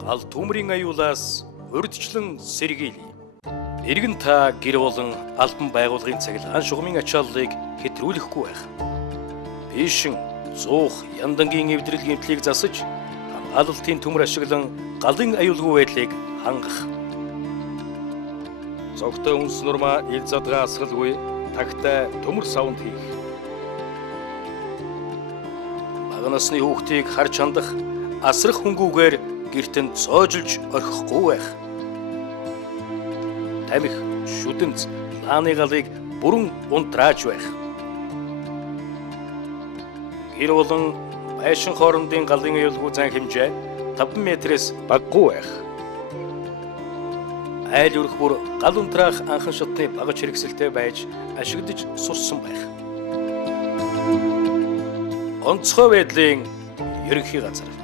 гал төмрийн аюулаас урьдчилан сэргийлье. Иргэн та гэр болон албан байгууллагын цахилгаан шугамын ачааллыг хэтрүүлэхгүй байх. Бишин зуух яндангийн эвдрэл гэмтлийг засаж хамгаалалтын төмөр ашиглан галын аюулгүй байдлыг хангах. Зогтой үнс нурма ил задгаа асгалгүй тагтай төмөр савнд хийх. Бага насны хүүхдийг харж хандах асрах хөнгүүгээр гэртэн цоожилж орхихгүй байх. Тамхи, шүдэнц, лааны галыг бүрэн унтрааж байх. Гэр болон байшин хоорондын галын аюулгүй зан хэмжээ 5 метрээс багагүй байх. Айл өрх бүр гал унтраах анхан шатны багаж хэрэгсэлтэй байж ашиглаж сурсан байх. Онцгой байдлын ерөнхий газар.